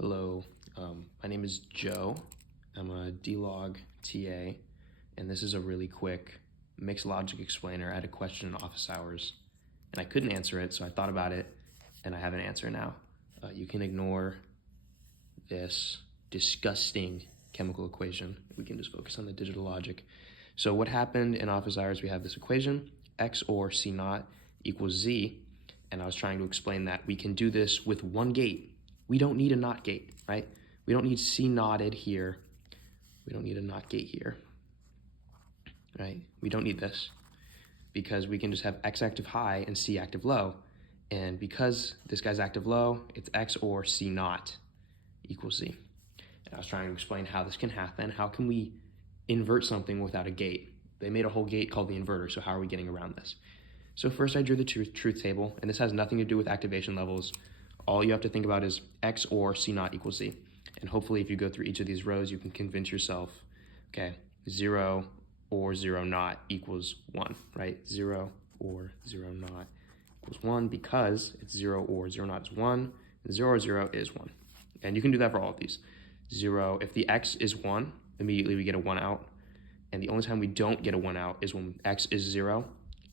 Hello, my name is Joe. I'm a D-Log TA, and this is a really quick mixed logic explainer. I had a question in office hours, and I couldn't answer it, so I thought about it, and I have an answer now. You can ignore this disgusting chemical equation. We can just focus on the digital logic. So what happened in office hours, we have this equation, x or C naught equals Z, and I was trying to explain that we can do this with one gate. We don't need a NOT gate, right? We don't need C knotted here. We don't need a NOT gate here, right? We don't need this because we can just have X active high and C active low. And because this guy's active low, it's X or C naught equals Z. And I was trying to explain how this can happen. How can we invert something without a gate? They made a whole gate called the inverter, so how are we getting around this? So first I drew the truth table, and this has nothing to do with activation levels. All you have to think about is X or C naught equals Z. And hopefully if you go through each of these rows, you can convince yourself, okay, 0 or 0 naught equals 1, right? 0 or 0 naught equals 1 because it's 0 or 0 naught is 1, and 0 or 0 is 1. And you can do that for all of these. 0, if the X is 1, immediately we get a 1 out. And the only time we don't get a 1 out is when X is 0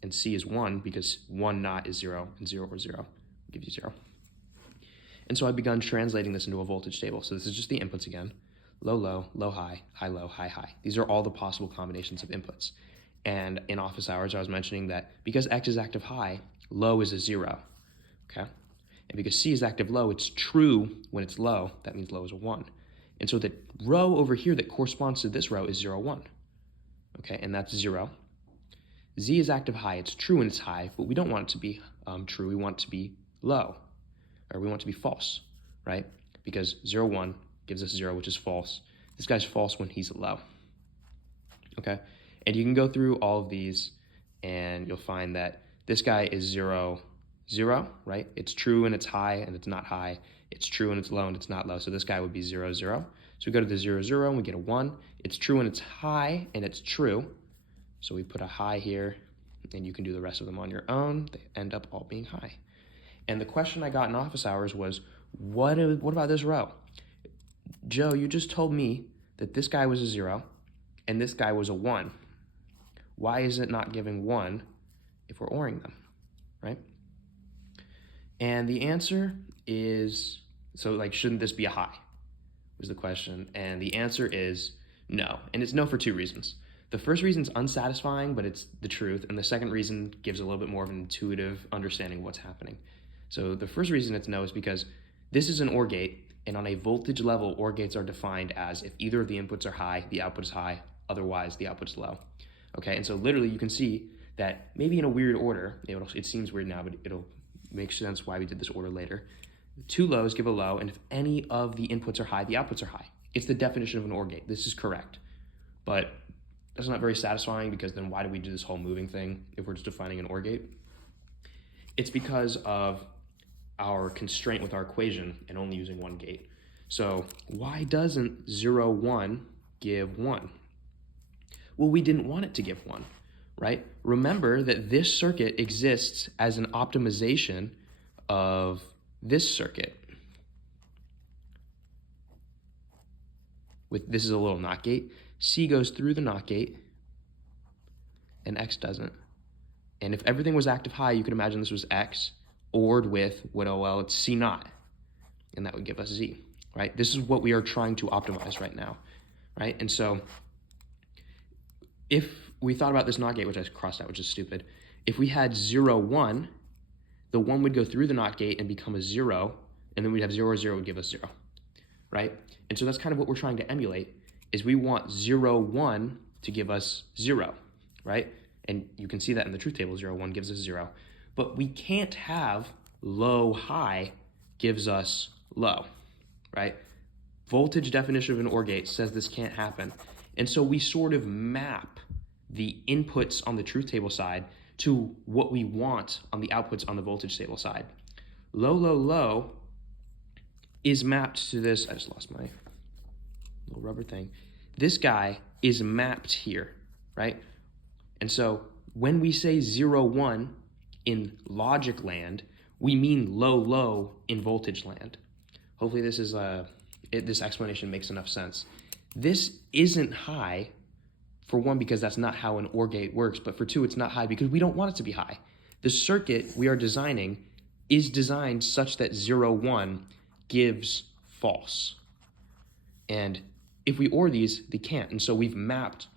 and C is 1 because 1 naught is 0 and 0 or 0 gives you 0. And so I've begun translating this into a voltage table. So this is just the inputs again. Low, low, low, high, high, low, high, high. These are all the possible combinations of inputs. And in office hours, I was mentioning that because X is active high, low is a 0, okay? And because C is active low, it's true when it's low. That means low is a 1. And so the row over here that corresponds to this row is 0, 1, okay? And that's 0. Z is active high. It's true when it's high, but we don't want it to be true. We want it to be low. Or we want it to be false, right? Because 0, 1 gives us 0, which is false. This guy's false when he's low, okay? And you can go through all of these, and you'll find that this guy is 0, 0, right? It's true and it's high, and it's not high. It's true and it's low, and it's not low. So this guy would be 0, 0. So we go to the 0, 0, and we get a 1. It's true and it's high, and it's true. So we put a high here, and you can do the rest of them on your own. They end up all being high. And the question I got in office hours was, what about this row? Joe, you just told me that this guy was a 0 and this guy was a 1. Why is it not giving 1 if we're ORing them, right? And the answer is, so like, shouldn't this be a high? Was the question. And the answer is no. And it's no for two reasons. The first reason is unsatisfying, but it's the truth. And the second reason gives a little bit more of an intuitive understanding of what's happening. So the first reason it's no is because this is an OR gate, and on a voltage level, OR gates are defined as if either of the inputs are high, the output is high, otherwise the output is low. Okay, and so literally you can see that maybe in a weird order, it seems weird now, but it'll make sense why we did this order later. Two lows give a low, and if any of the inputs are high, the outputs are high. It's the definition of an OR gate. This is correct. But that's not very satisfying because then why do we do this whole moving thing if we're just defining an OR gate? It's because of our constraint with our equation and only using one gate. So why doesn't 0, 1 give 1? Well, we didn't want it to give 1, right? Remember that this circuit exists as an optimization of this circuit. This is a little NOT gate. C goes through the NOT gate and X doesn't. And if everything was active high, you could imagine this was X ORed with well, it's C naught, and that would give us Z, right? This is what we are trying to optimize right now, right? And so if we thought about this NOT gate, which I crossed out, which is stupid, if we had 0, 1, the 1 would go through the NOT gate and become a 0, and then we'd have 0 or 0 would give us 0, right? And so that's kind of what we're trying to emulate, is we want 0, 1 to give us 0, right? And you can see that in the truth table, 0, 1 gives us 0. But we can't have low, high gives us low, right? Voltage definition of an OR gate says this can't happen. And so we sort of map the inputs on the truth table side to what we want on the outputs on the voltage table side. Low, low, low is mapped to this. I just lost my little rubber thing. This guy is mapped here, right? And so when we say 0, 1 in logic land, we mean low, low in voltage land. Hopefully this is this explanation makes enough sense. This isn't high, for one, because that's not how an OR gate works, but for two, it's not high because we don't want it to be high. The circuit we are designing is designed such that 0, 1 gives false. And if we OR these, they can't. And so we've mapped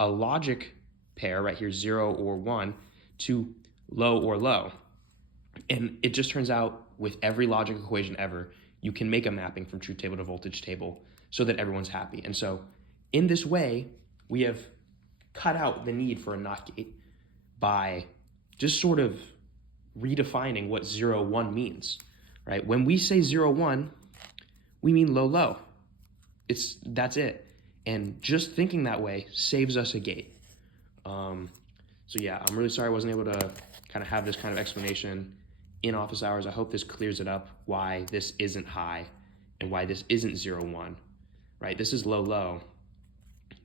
a logic pair right here, 0 or 1, to low or low. And it just turns out with every logic equation ever, you can make a mapping from truth table to voltage table so that everyone's happy. And so in this way, we have cut out the need for a NOT gate by just sort of redefining what 0, 1 means, right? When we say 0, 1, we mean low, low. That's it. And just thinking that way saves us a gate. So yeah, I'm really sorry I wasn't able to kind of have this kind of explanation in office hours. I hope this clears it up, why this isn't high and why this isn't 0, 1, right? This is low, low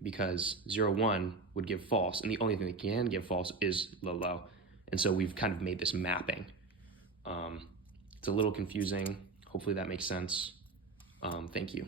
because 0, 1 would give false, and the only thing that can give false is low, low. And so we've kind of made this mapping. It's a little confusing. Hopefully that makes sense. Thank you.